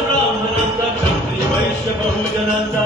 ब्राह्मणांचा क्षत्रिय वैश्य बहुजनांचा